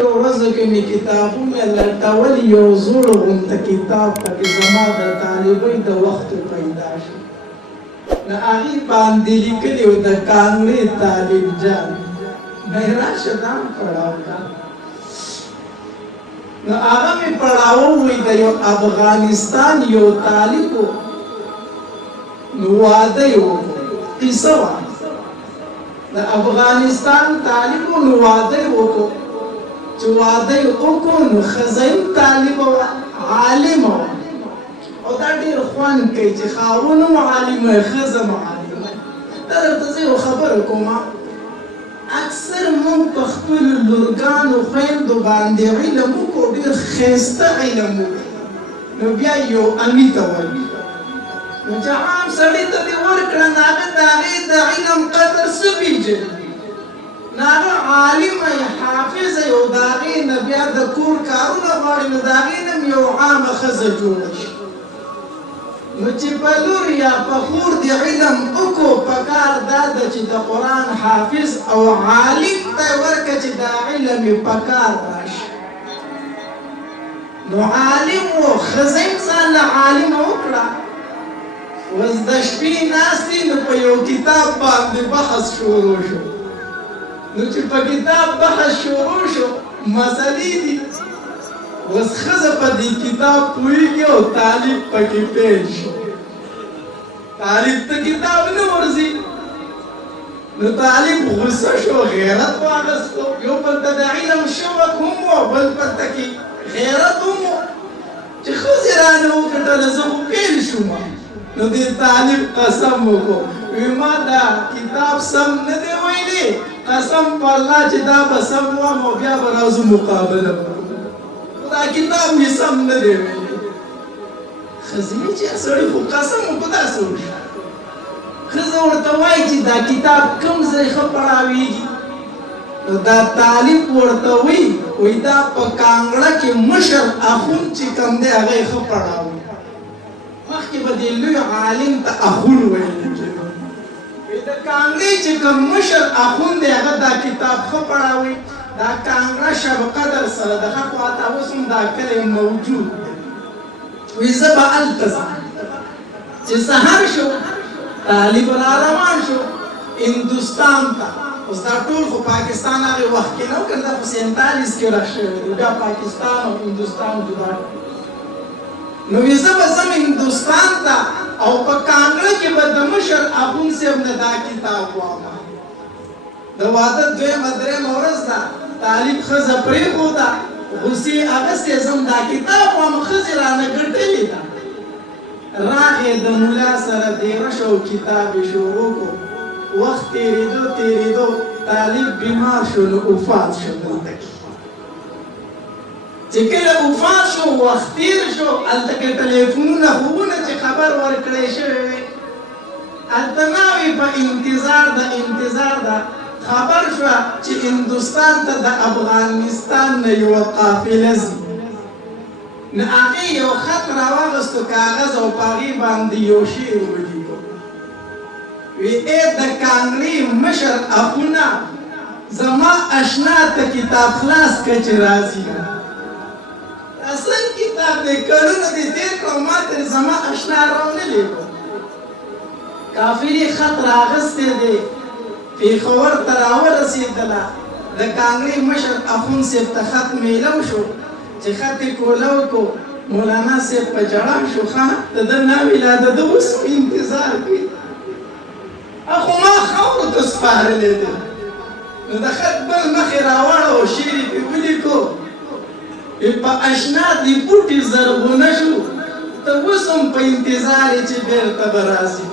ورځو کې مې کتابونه لټول یو زوړ غونته کتاب پکې زما د طالبۍ د وختو پیدا شو د هغې باندې لیکلي و د کانګړې طالب جان دی راشه دا پړاو کا نو هغه مې پړاو وی د یو افغانستان یو طالب و نو واده یې وکړو قصه وه د افغانستان طالب و نو واده یې وکړو چې واده یې وکړو نو ښځه یې طالبه وه عالمه وه او دا ډېر خوند کوي چې خاوند هم عالمه ښځه هم عالمه دا درته زه یو خبره کوم اکثر موږ په خپلو لورګانو خویندو باندې علم وکړو ډېر ښایسته علم وکړو نو بیا یو امي ته وایي نو چې عام سړي ته دې ورکړه نو هغه د هغې د علم قدر څه پېژني نو هغه عالمه یې حافظه یې او د هغې نه بیا د کور کارونه غواړي نو د هغې نه هم یو عامه ښځه جوړه شي نو چې په لور یا په خور د علم وکړو پکار دا ده چې د قرآن حافظ او عالم ته یې ورکړه چې دا علم یې پکار راشي نو عالم و ښځه یې ځان له عالمه وکړه اوس د شپې ناستې نو په یو کتاب باندې بحث شروع شو نو چې په کتاب بحث شروع شو مسلې دي اوس ښځه په دې کتاب پوهېږي او طالب پکې پیل شو طالب ته کتاب نه ورځي نو طالب غصه شو غیرت واخیستو یو بل ته د علم شوق هم و بل بل ته کې غیرت هم و چې ښځې رانه وکتله زه خو پیل شوم نو دې طالب قسم وکړو وی ما دا کتاب سم نه دی ویلی قسم په الله چې دا به سم وایم او بیا به راځو مقابله وکړو دا کتاب مې سم نه دی ویلی ښځې وایي چې سړی خو قسم وکړو داسې وشي ښځه ورته وایي چې دا کتاب کوم ځای ښه پړاویږي نو دا طالب ورته وایي دا په کانګړه کې مشر اخون چې کوم دی هغه یې ښه پړاوي مخکې به دې لوی عالم ته اخون ویل کېده د کانګړې چې کوم مشر اخون دی هغه دا کتاب ښه پړاوي دا کانګړه شب قدر سره د ښه خواته اوس هم دا کلی موجود دی وایي زه به هلته ځم چې سهار شو طالب را روان شو هندوستان ته اوس دا ټول خو پاکستان هغې وخت کې نه و که نه دا خو 47 کې را شوی دی بیا پاکستان او هندوستان جدا نو وی زه به ځم هندوستان ته او په کانګړه کې به د مشر اخون صاحب نه دا کتاب واما د واده دویمه درېیمه ورځ ده طالب ښځه پرېښوده غوسې اخیستې ځم دا کتاب واما ښځې رانه ګټلې ده راغې د ملا سره دیره شو کتاب یې شروع کړو وخت تېرېدو طالب بیمار شو نو وفات شو دلته کې چې کله وفات شو وخت تېر شو هلته کې ټلیفونونه خوبونه چې خبر ورکړی شوی وی هلته ناوې په انتظار ده خبر شوه چې هندوستان ته د افغانستان نه یوه قافله ځي نو هغې یو خط راواغستو کاغذ او په هغې باندې یو شعر ولیکو وی ای د کانګړې مشر اخونه زما اشنا ته کتاب خلاص که چې راځي اصل کتاب دی کلونه دې تېر کړو ما ته زما اشنا راونه لیکو کافرې خط راغستی دی پېښور ته راورسېدله د کانګړې مشر اخون صاحب ته خط میلو شو چې خط یې کولو کو مولانا صاحب په ژړا شو ښه د ده ناوې لا د ده اوس انتظار کوي اخو ما خاورو ته سپارلی دی نو د خط بل مخې راواړو شعر یې پرې ولیکو په اشنا دې بوټي زرغونه شو ته اوس هم په انتظار یې چې بېرته به راځي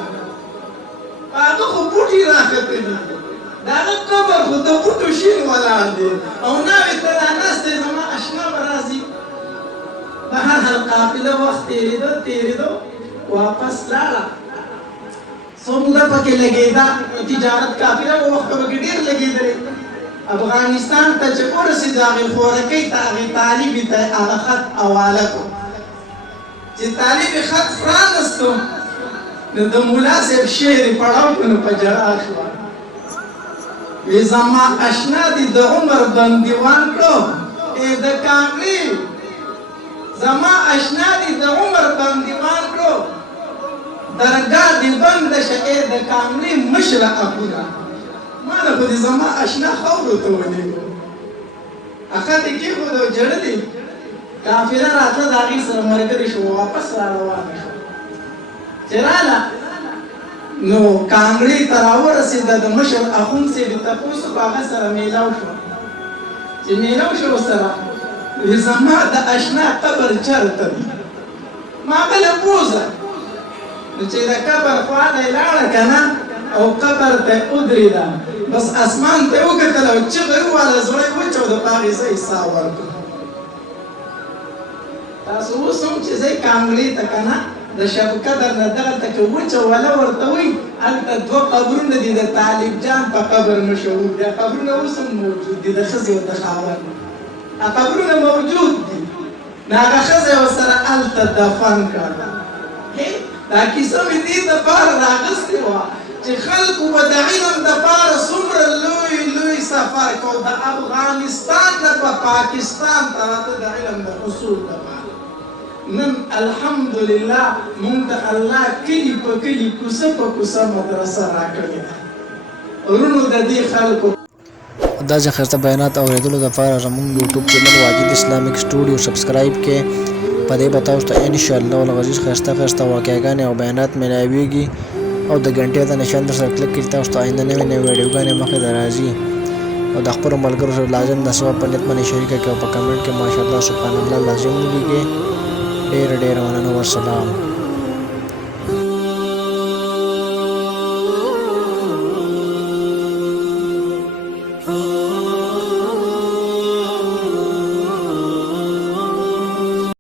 هغه خو بوټي راختلي دي د هغه قبر خو د بوټو شین ولاړ دی او ناوې ته را ناست دی زما اشنا به راځي په هر حال قافله وخت تېرېدو واپس لاړه څو موده پکې لګېده تجارت قافله په وخت پکې ډېر لګېدلې افغانستان ته چې ورسېد هغې خورکۍ ته هغې طالبې ته هغه خط حواله کړو چې طالب یې خط پرانستو نو د ملا صاحب شعر یې پړاو کړو نو په ژړا شوه وی زما اشنا دې د عمر بندیوان کړو کاملی زما اشنا دی د عمر بندیوان کړو درګاه دی بند شه د کاملی مشره اخونه ما نه خو دې زما اشنا خاورو ته ولېږو هغه دې کېښودو جړلې کافره راتله د هغې سره ملګرې شو واپس را روانه شو چې راله نو کانګړې ته راورسېده د مشر اخوندصاحب تپوس په هغه سره میلاو شو چې میلاو شو ورسره وایي زما د اشنا قبر چېرته دی ما هغه له پوزه نو چې د قبر خواته یې لاړه که نه او قبر ته ودرېده بس اسمان ته یې وکتل او چغه یې وواله زړه یې وچاوده په هغې ځای یې ساه ورکړه تاسو اوس هم چې ځئ کانګړې ته که نه د شب قدر نه دغلته که وچه وله ورته وایي هلته دوه قبرونه دي د طالب جان په قبر مشهور دي قبرونه اوس هم موجود دي د ښځې او د خاوند قبرونه موجود دي نو هغه ښځه یې ورسره هلته دفن کړه دا کیسه مې دې دپاره راغستې وه چې خلکو به د علم دپاره څومره لوی لوی سفر کو د افغانستان نه په پاکستان ته راته د علم د حصول دپاره نن الحمدلله مونږ د الله کلي په کلي کوڅه په کوڅه مدرسه راکړې ده ورونو د دې خلکو دا چې ښایسته بیانات اورېدلو دپاره زموږ یوټیوب چینل واجد اسلامیک سټوډیو سبسکرایب کړئ په دې به تاسو ته انشاءالله العزیز ښایسته ښایسته واقعګانې او بیانات میلاویږي او د غنټې د نشان در سره کلک کړئ تاسو ته آینده نوې نوې ویډیوګانې مخې ته راځي او د خپلو ملګرو سره لازم د ثواب په نیت باندې شریکه کړئ او په کمنټ کې ماشاءالله سبحان الله لازم ولیکئ ډېره ډېره مننه والسلام